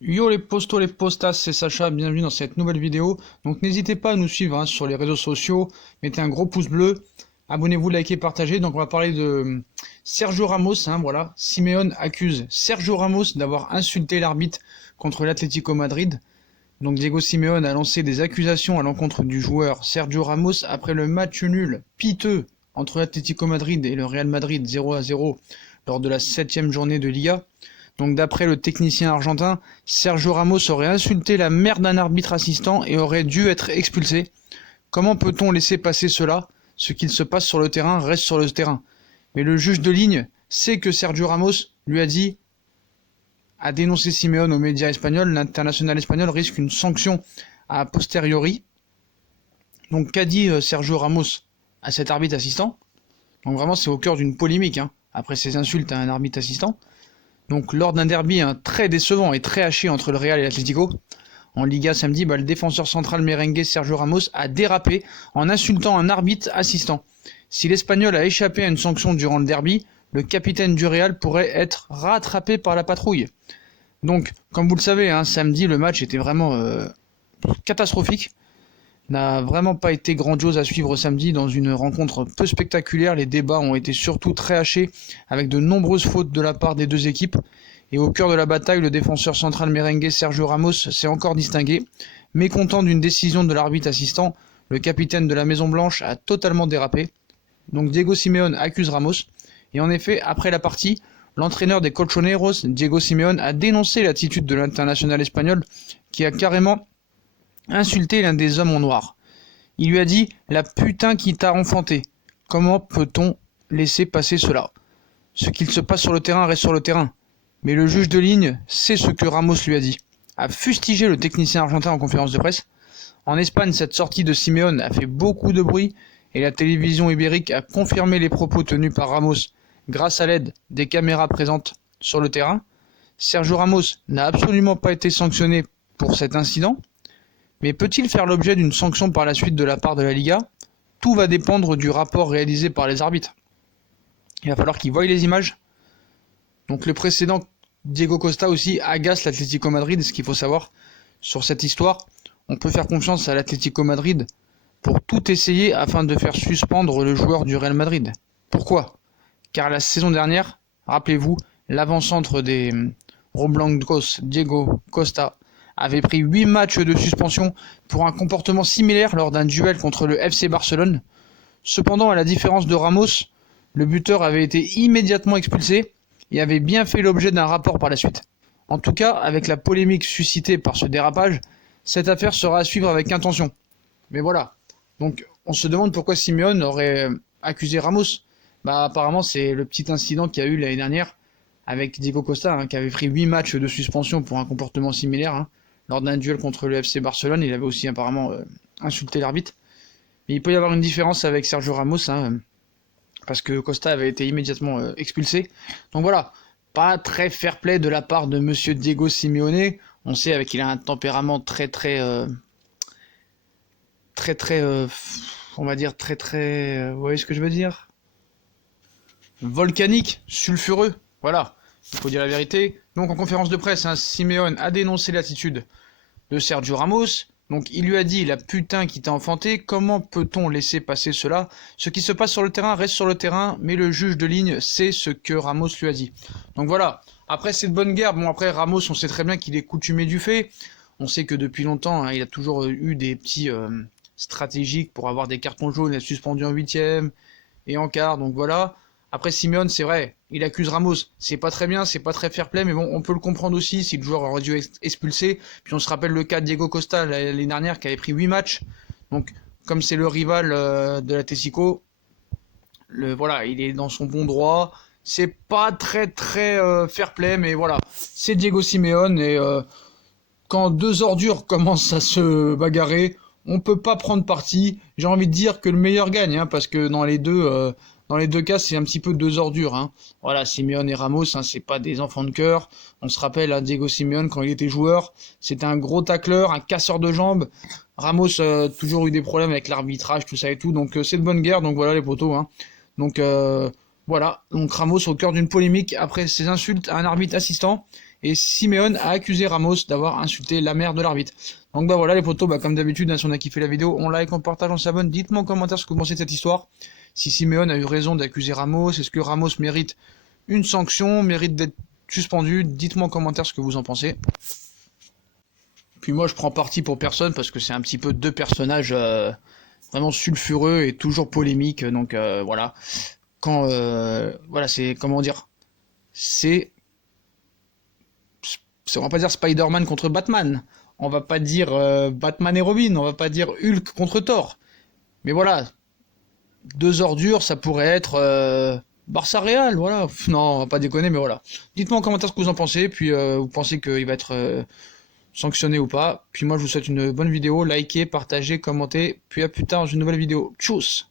Yo les postos, les postas, c'est Sacha, bienvenue dans cette nouvelle vidéo. Donc n'hésitez pas à nous suivre sur les réseaux sociaux, mettez un gros pouce bleu, abonnez-vous, likez, partagez. Donc on va parler de Sergio Ramos, voilà. Simeone accuse Sergio Ramos d'avoir insulté l'arbitre contre l'Atlético Madrid. Donc Diego Simeone a lancé des accusations à l'encontre du joueur Sergio Ramos après le match nul piteux entre l'Atlético Madrid et le Real Madrid 0-0 lors de la 7e journée de Liga. Donc d'après le technicien argentin, Sergio Ramos aurait insulté la mère d'un arbitre assistant et aurait dû être expulsé. Comment peut-on laisser passer cela? Ce qu'il se passe sur le terrain reste sur le terrain. Mais le juge de ligne sait que Sergio Ramos lui a dénoncé Simeone aux médias espagnols. L'international espagnol risque une sanction a posteriori. Donc qu'a dit Sergio Ramos à cet arbitre assistant? Donc vraiment c'est au cœur d'une polémique, après ces insultes à un arbitre assistant. Donc lors d'un derby très décevant et très haché entre le Real et l'Atlético, en Liga samedi, le défenseur central merengue Sergio Ramos a dérapé en insultant un arbitre assistant. Si l'Espagnol a échappé à une sanction durant le derby, le capitaine du Real pourrait être rattrapé par la patrouille. Donc, comme vous le savez, samedi, le match était vraiment catastrophique. N'a vraiment pas été grandiose à suivre samedi dans une rencontre peu spectaculaire. Les débats ont été surtout très hachés avec de nombreuses fautes de la part des deux équipes. Et au cœur de la bataille, le défenseur central merengue Sergio Ramos s'est encore distingué. Mécontent d'une décision de l'arbitre assistant, le capitaine de la Maison Blanche a totalement dérapé. Donc Diego Simeone accuse Ramos. Et en effet, après la partie, l'entraîneur des Colchoneros, Diego Simeone, a dénoncé l'attitude de l'international espagnol qui a carrément insulté l'un des hommes en noir. Il lui a dit « La putain qui t'a enfanté ». Comment peut-on laisser passer cela? Ce qu'il se passe sur le terrain reste sur le terrain. Mais le juge de ligne sait ce que Ramos lui a dit. A fustigé le technicien argentin en conférence de presse. En Espagne, cette sortie de Simeone a fait beaucoup de bruit et la télévision ibérique a confirmé les propos tenus par Ramos grâce à l'aide des caméras présentes sur le terrain. Sergio Ramos n'a absolument pas été sanctionné pour cet incident. Mais peut-il faire l'objet d'une sanction par la suite de la part de la Liga? Tout va dépendre du rapport réalisé par les arbitres. Il va falloir qu'ils voient les images. Donc le précédent Diego Costa aussi agace l'Atlético Madrid, ce qu'il faut savoir sur cette histoire. On peut faire confiance à l'Atlético Madrid pour tout essayer afin de faire suspendre le joueur du Real Madrid. Pourquoi? Car la saison dernière, rappelez-vous, l'avant-centre des Roblancos, Diego Costa, avait pris 8 matchs de suspension pour un comportement similaire lors d'un duel contre le FC Barcelone. Cependant, à la différence de Ramos, le buteur avait été immédiatement expulsé et avait bien fait l'objet d'un rapport par la suite. En tout cas, avec la polémique suscitée par ce dérapage, cette affaire sera à suivre avec attention. Mais voilà. Donc, on se demande pourquoi Simeone aurait accusé Ramos. Apparemment, c'est le petit incident qu'il y a eu l'année dernière avec Diego Costa, qui avait pris 8 matchs de suspension pour un comportement similaire. Lors d'un duel contre le FC Barcelone, il avait aussi apparemment insulté l'arbitre. Mais il peut y avoir une différence avec Sergio Ramos, parce que Costa avait été immédiatement expulsé. Donc voilà, pas très fair-play de la part de Monsieur Diego Simeone. On sait qu'il a un tempérament on va dire vous voyez ce que je veux dire? Volcanique, sulfureux, voilà. Il faut dire la vérité. Donc en conférence de presse, Simeone a dénoncé l'attitude de Sergio Ramos. Donc il lui a dit « La putain qui t'a enfanté, comment peut-on laisser passer cela? Ce qui se passe sur le terrain reste sur le terrain, mais le juge de ligne sait ce que Ramos lui a dit. » Donc voilà. Après c'est de bonne guerre. Bon après Ramos, on sait très bien qu'il est coutumier du fait. On sait que depuis longtemps, il a toujours eu des petits stratégiques pour avoir des cartons jaunes, être suspendu en 8e et en quart. Donc voilà. Après Simeone, c'est vrai, il accuse Ramos, c'est pas très bien, c'est pas très fair-play, mais bon, on peut le comprendre aussi si le joueur aurait dû expulser. Puis on se rappelle le cas de Diego Costa l'année dernière qui avait pris 8 matchs. Donc comme c'est le rival de l'Atlético, voilà, il est dans son bon droit. C'est pas très fair-play, mais voilà, c'est Diego Simeone et quand deux ordures commencent à se bagarrer, on peut pas prendre parti. J'ai envie de dire que le meilleur gagne, parce que dans les deux cas, c'est un petit peu deux ordures. Voilà, Simeone et Ramos, c'est pas des enfants de cœur. On se rappelle à Diego Simeone quand il était joueur, c'était un gros tacleur, un casseur de jambes. Ramos a toujours eu des problèmes avec l'arbitrage, tout ça et tout. Donc c'est de bonne guerre. Donc voilà les potos. Donc voilà. Donc Ramos au cœur d'une polémique après ses insultes à un arbitre assistant. et Simeone a accusé Ramos d'avoir insulté la mère de l'arbitre. Donc bah voilà les potos, bah, comme d'habitude, hein, si on a kiffé la vidéo, on like, on partage, on s'abonne. Dites-moi en commentaire ce que vous pensez de cette histoire. Si Simeone a eu raison d'accuser Ramos, est-ce que Ramos mérite une sanction, mérite d'être suspendu? Dites-moi en commentaire ce que vous en pensez. Puis moi je prends parti pour personne parce que c'est un petit peu deux personnages vraiment sulfureux et toujours polémiques. Donc voilà. Quand voilà, c'est comment dire, c'est on va pas dire Spider-Man contre Batman, on va pas dire Batman et Robin, on va pas dire Hulk contre Thor, mais voilà, deux ordures, ça pourrait être Barça Real, voilà. Non, on va pas déconner, mais voilà. Dites-moi en commentaire ce que vous en pensez, puis vous pensez qu'il va être sanctionné ou pas. Puis moi je vous souhaite une bonne vidéo, likez, partagez, commentez, puis à plus tard dans une nouvelle vidéo. Tchuss.